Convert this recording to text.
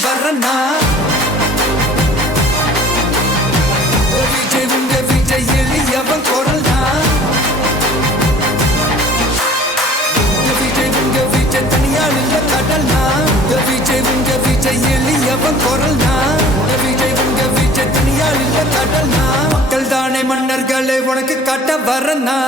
வரனா விஜய் உங்க விஜய் எளியவன் குரல்னா விஜய் உங்க விஜய் தனியால் இல்ல கடல்னா விஜய் உங்க விஜய் எளியவன் குரல்னா விஜய் உங்க விஜய் தனியால் இல்ல கடல்னா மக்கள் தானே மன்னர்களே உனக்கு காட்ட வரனா